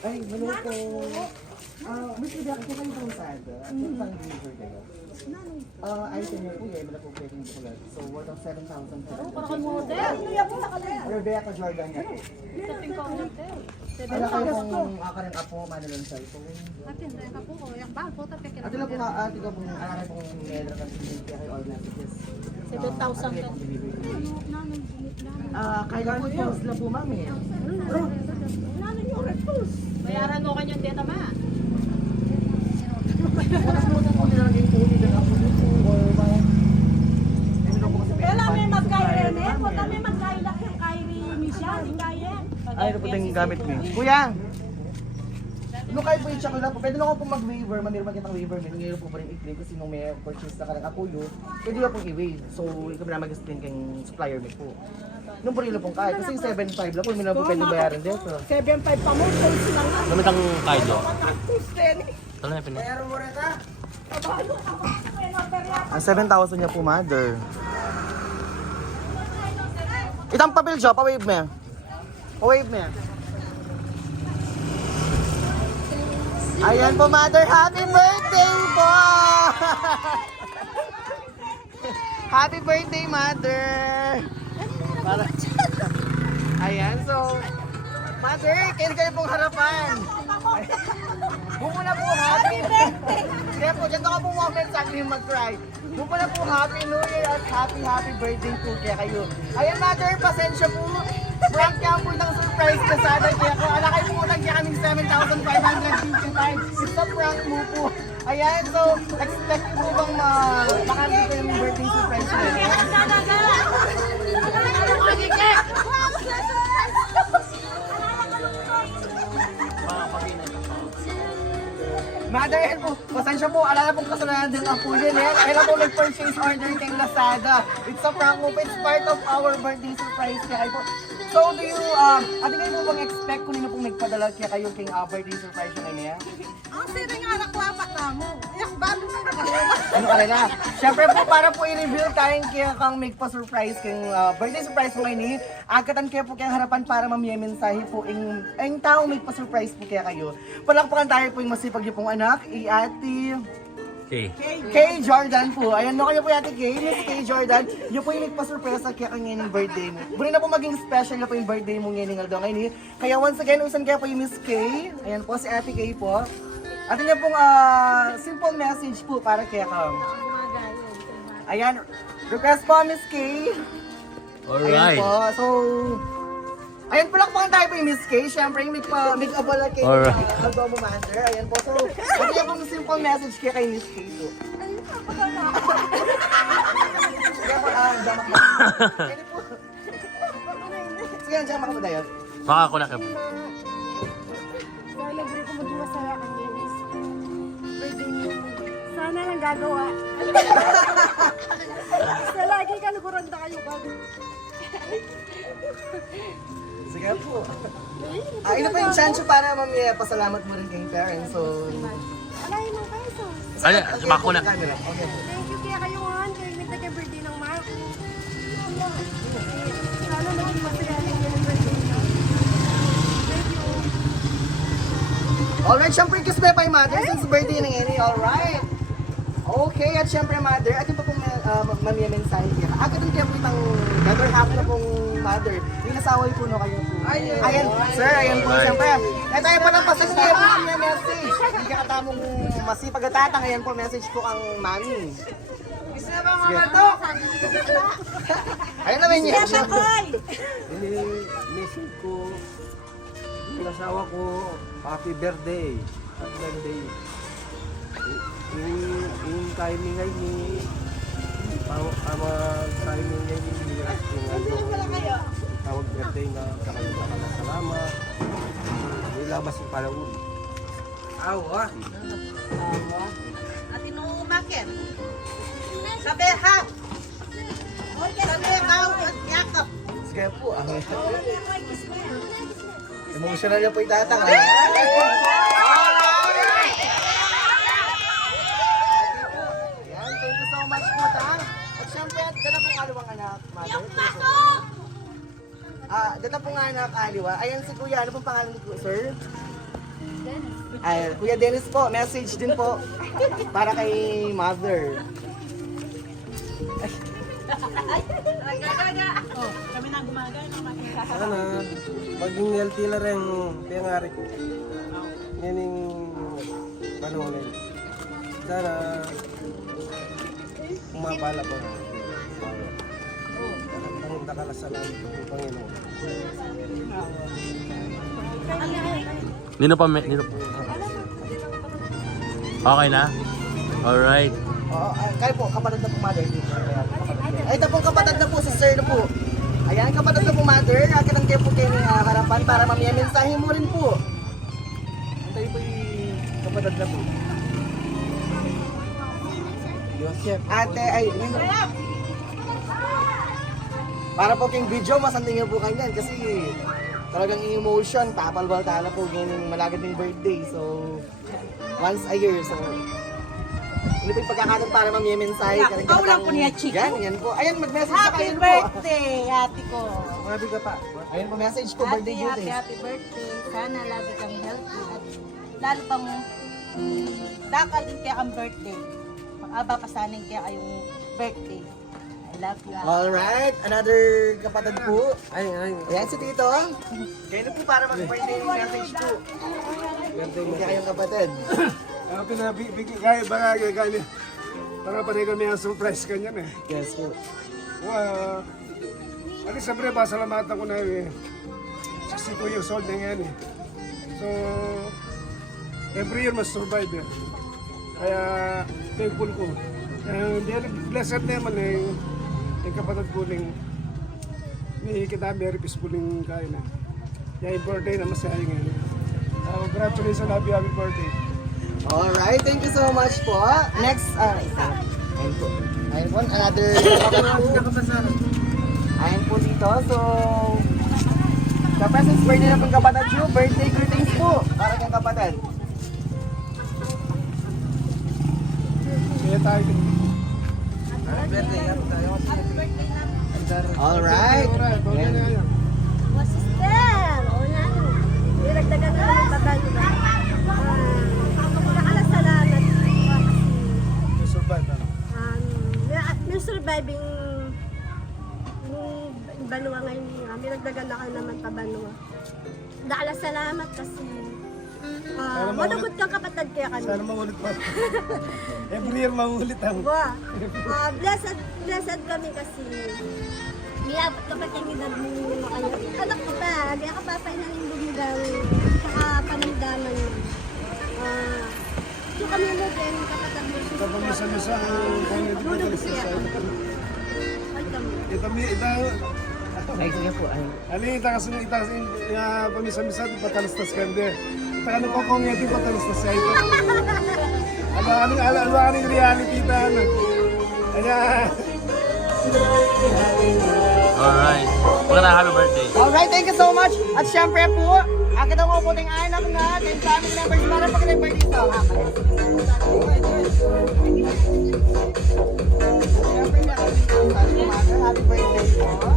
Ay, hello po. Miss Lydia, kasi kayo pong sad. Ang pang deliver kayo. Item niyo po eh, wala po pwedeng bukulat. So, worth of 7,000 po. Para kang model. Rebecca Jordan niya po. Sa tingko hotel. Wala kayo pong akarang apo, manulang cellphone. Atin, ka po. Yung bag po, tapos kaya Ate lang po nga, ate ka pong alakan pong medra ka kayo all messages. 7,000 ka. Kailangan po sila po, mami. Bayaran mo kanyang teta ma. Oras mo po nilalagay po nila ang apo niyo po or Wala may magkain eh. Wala may magkain lang yung kairi Misha. Di kaya. ay, ano po tayong gamit mo? Kuya! Nung kayo po yung chocolate po, pwede na ako po mag-waiver, manirman kitang waiver, may nangyayari po ba rin i-claim kasi nung may purchase na ka ng Apollo, pwede na pong i-waive. So, ikaw na mag-explain kayong supplier mo po. Nung po rin na pong kaya, kasi 7.5 lang po, may na po pwede bayaran dito. 7.5 pa mo. Post lang nga. Gamit ang kaido. Post din. Ito na yung pinag. Ang 7,000 niya po, mother. Itang papel siya, pa-wave mo yan. Pa-wave mo yan. Ayan po, mother. Happy birthday po! Happy birthday, mother! Para... Ayan, so... Mother, kayo pong harapan. Muna po, happy birthday! Kaya po, dyan ka po moment sa akin mag-cry. Muna po, happy new year at happy birthday po kaya kayo. Ayan, mother, pasensya po. Prank niya po ng surprise ka sana kaya ko. Alakay po lang kaya kaming 7,555. It's a prank mo po. Ayan, so, expect po bang makamit ko yung birthday surprise mo? Mother, yan po. Pasensya po. Alala pong kasalanan din ang po yun. Kaya po nag-purchase order kay Lazada. It's a prank po. It's part of our birthday surprise kaya po. So, do you, ate kayo po bang expect kung nino pong nagpadala kaya kayo kay birthday surprise yun niya? Ang sino nga nakuwapat na mo. Ayak, bago na nakuha. Ano ka na? Siyempre po, para po i-reveal tayong kaya kang make pa surprise kang birthday surprise mo ngayon. Agatan kaya po kayang harapan para mamiyaminsahe po ang tao make pa surprise po kaya kayo. Palakpakan tayo po yung masipag niyo pong anak, i-ate. Okay. Kay Jordan po. Ayan, no kayo po yate kay Miss Kay Jordan. Yung po yung nagpa-surpresa kaya kang ngayon yung birthday mo. Buri na po maging special na po yung birthday mo ngayon ng Aldo ngayon. Kaya once again, usan kaya po yung Miss Kay. Ayan po si Ate Kay po. At niya pong simple message po para kaya kang. Ayan, request po Miss Kay. Ayan Alright. po. So, ayan, palakpakan tayo po yung Miss Kay. Siyempre, yung make-up kay Alright. Adobo Master. Ayan po. So, ano yung pong simple message kay Miss Kay po? Sige po, damak mo. Pwede po. Sige, damak mo tayo. Baka ako na ka. Sana libre ko maging masaya ang Dennis. Birthday niyo. Sana lang gagawa. Sa lagi ka naguranda kayo bago. Sige po. Ito pa yung chance para mamaya pasalamat mo rin kay parents. So, Alayin mo kayo so. Ano, sumako na. Okay po. Thank you kaya kayo man. Kaya may taga-birthday ng Mark. Sana maging masaya lang yung birthday niyo. Thank you. Alright, syempre kiss pa yung mother since birthday ng Eni. Alright. Okay, at syempre mother, atin pa pong mamiyaminsahe kaya. Agad din kaya po itang never half na pong mother. Yung nasaway po no kayo po. Ayan, sir, ayan po syempre. Ito yung pa ng pasas niya po yung message. Hindi ka katamong masipag at tatang. Ayan po, message po ang mami. Gusto na ba mga to? Ayun naman niya. Yes, ako'y! Message ko, yung asawa ko, happy birthday. Happy birthday. Yung timing ay ni timing ay ni tawag birthday na kakalimutan ka na salamat. Nilabas yung palawin. Awa. At inuumakin. Sabi ha! Sabi ha! At yakap! Sige po. Emotional niya po yung tatang. Yan, thank you so much po, Tang. At syempre, ganda pong kalawang anak, mother. dito po nga anak, Aliwa. Ayan si Kuya. Ano pong pangalan ni Kuya, sir? Ay, Kuya Dennis po. Message din po. Para kay mother. Oh, kami na gumagana. Sana, maging healthy na rin piyangari. Yan yung panahon na yun. Sana, umabala po. Ang nakalasalan ng Panginoon. Nino pa, nino pa. Okay na? Alright. Oo, kayo po, kapatid na po mother. Ay, ito pong kapatid na po, si sir na po. Ayan, kapatid na po mother. Nakitang kayo po kayo ng harapan para mamaya mensahe mo rin po. Antay po yung kapatid na po. Joseph. Ate, ay, yun. Para po kayong video, masanding po kanyan kasi talagang emotion, tapal-balta na po ganyan malagad ng birthday. So, once a year. So, hindi po yung pagkakataon para mamaya mensahe. Kaulang po niya, Chico. Yan po. Ayan, mag-message sa Happy kayo po. birthday, ate ko. Mabi ka pa. Ayan po, message po, birthday greetings. Happy birthday. Sana lagi kang healthy at lalo pang dakal din kaya kang birthday. Mag-aba pa sana kaya kayong birthday. I love you. Ate. Alright, another kapatid po. Ay. Ayan si Tito. Kayo na po para mag-birthday message po. Hindi kayong kapatid. Pinabigay kaya bagay kanya. Para panay kami ang surprise kanya eh. Yes po. Ano sabi pasalamatan ko na 62 years old na yan eh. So, every year must survive eh. Kaya, thankful ko. Blessed naman eh, yung kapatid ko ning ni kita very peaceful ng kain eh. Kaya yung birthday na masaya ngayon. Congratulations, happy birthday. Alright, thank you so much po. Next, ayun po. Ayun po, another kapatid po. Ayun po dito. So, kapag since birthday na pong kapatid nyo, birthday greetings po para kang kapatid. Kaya tayo. Alright. Birthday na yan. O, sister! O, yan. Nilagdagan na ng babago ba? Nakalasalanat kasi Survive na. may surviving yung Banua ngayon. May nagdagan na ka naman pa Banua. Nakalasalamat kasi manugot kang kapatid kaya kami. Sana maulit pa. Every year maulit ang. Wow. Blessed kami kasi niyabot ka pa kayong edad mo kayo. Anak ko pa, di ako papay na yung lumugang saka panamdaman mo. So kami mo din, kapatid mo. Kapag misa-misa ang kanya di ba Lulog talis siya. sa Ay, kami. Ay, sige po. Ayun. ita kasi pamisa-misa di patalastas kande. Ita ano ko kung yun di patalastas sa ito. Ano reality ta ano. Kaya Alright. Magandang happy birthday. Alright, thank you so much. At syempre po, kita ko po ting anak na 10 family members para pag-remember dito. Happy birthday po.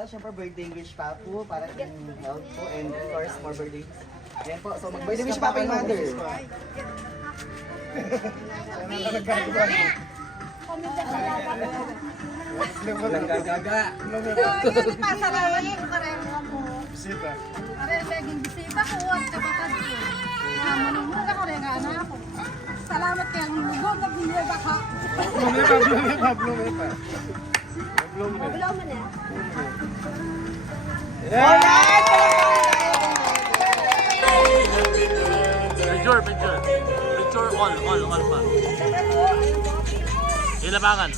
Ito, syempre birthday wish pa po para in health po and of course more birthdays. Ayan po, so mag-birthday wish pa po yung mother. Walang gagaga. Bisita. Salamat kay ang lugod na biniyaba ka. Blomepa. Magulo mo na. Picture, picture. Picture all pa. Ilabangan.